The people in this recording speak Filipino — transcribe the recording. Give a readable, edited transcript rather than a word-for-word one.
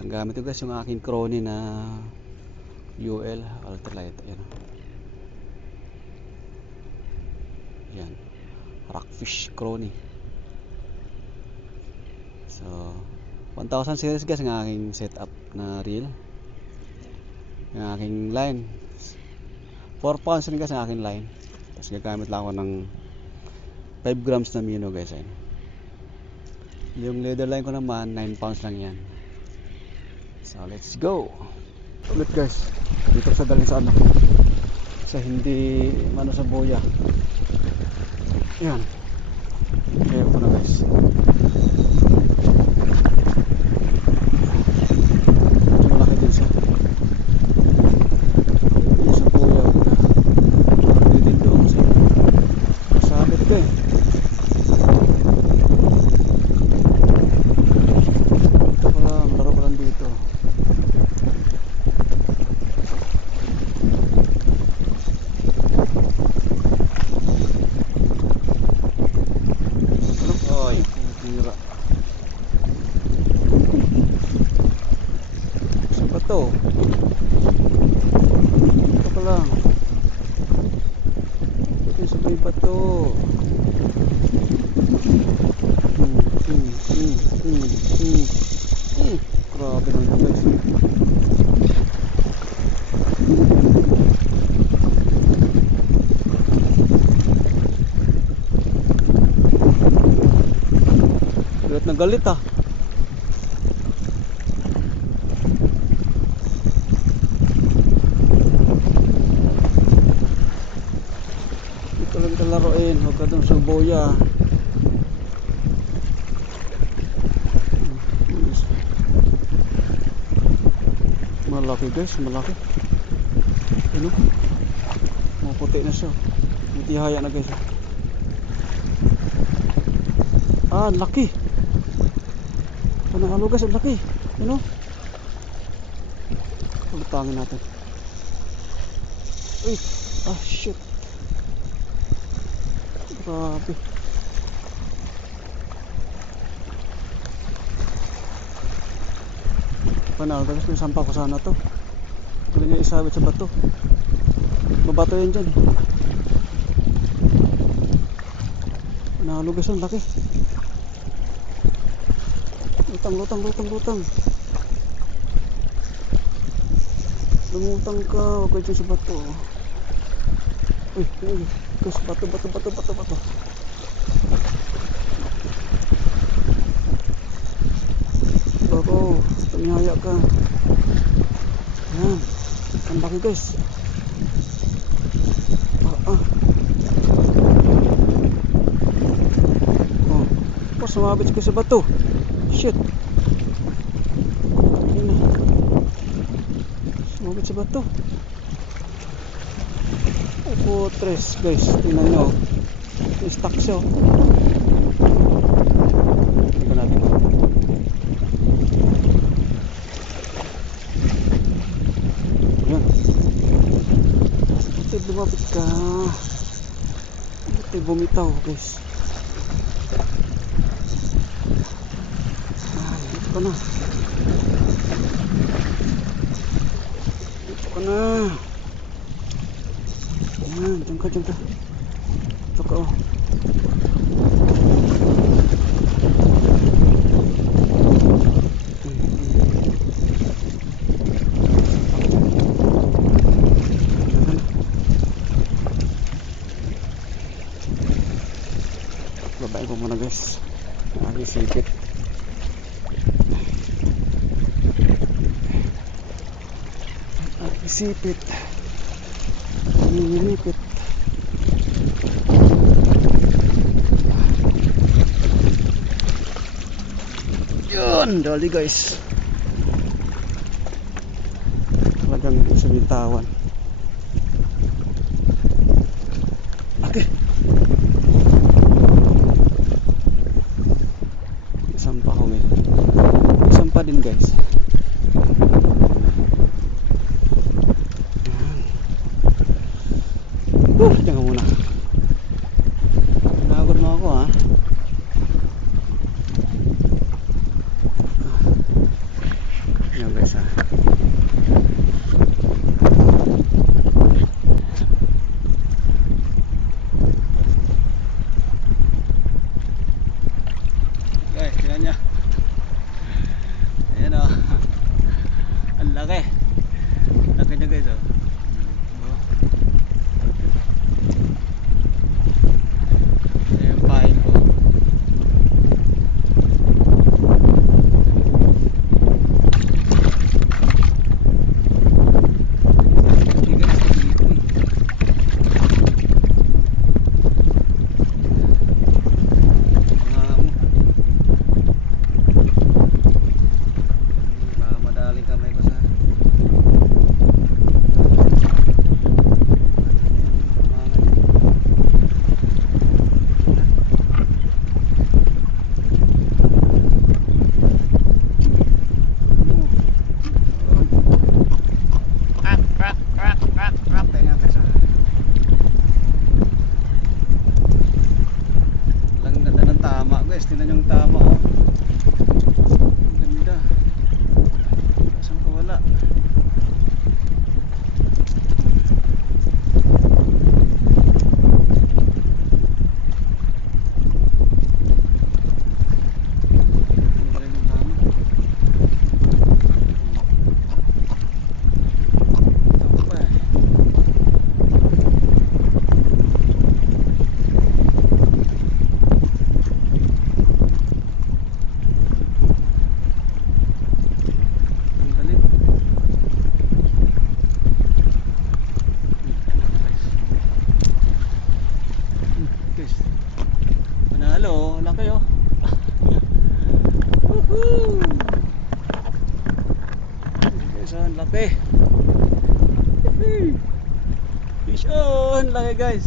Ang gamit ko guys yung aking Crony na UL ultralight. Ayan. Yan. Rockfish Crony. So 1000 series guys ang aking setup na reel. Yung aking line 4 pounds rin guys ang aking line. Tapos gagamit lang ako ng 5 grams na mino guys. Ayan. Yung leader line ko naman 9 pounds lang yan. So let's go ulit guys. Dito sa daling sa ano, sa hindi mano sa boya. Yan. Kaya ko na guys. Malaki din siya. Hindi sa boya. Malaki din doon sa sabit ko eh. Ito pala, malaro ko lang dito. Ito pa lang. Ito sa may bato. Grabe naman guys. Galit na galit ah. Laruin, huwag ka dun sa boya. Malaki guys, malaki. Ano? Maputi na siya. Matihaya na guys. Ah, laki. Panalo guys, laki. Ano? Pagtangin natin. Uy, ah shit. Grabe. Panalo guys, may sampah ko sana to. Hindi niya isabit sa bato. Mabato yan dyan. Panalo guys, ang laki. Lutang. Lumutang ka, huwag ka dyan sa bato. Uy, guys, bato. Bako, tumihaya ka. Yan, ang laki guys. Oh, sumabit ka sa bato. Shit. Sumabit sa bato. Oh, tres guys, tingnan nyo. May stuck siya. Tingnan natin. Ayan. Buti lumapit ka. Buti bumitaw guys. Dito ka na. Ayan, dyan ka. Ito ka oh. Babain ko muna guys. Lagi sipit. Nilipit. Yun, dali guys. Talagang sa bitawan. Okay. Sampah ko ngayon. Sampah din guys. Diyan ka muna. Nagod mo ako ha. Yan guys ha. Guys, tingnan nyo. Ayan o. Ang laki. Laki nyo guys o. Ayan yung pain ko. Guys, tingnan yung tama oh. Ang ganda. Saan ka wala? Ang galing yung tama. Tama pa eh. Manalo, laki oh. Woohoo! Guys, ang laki. Fish on, laki guys.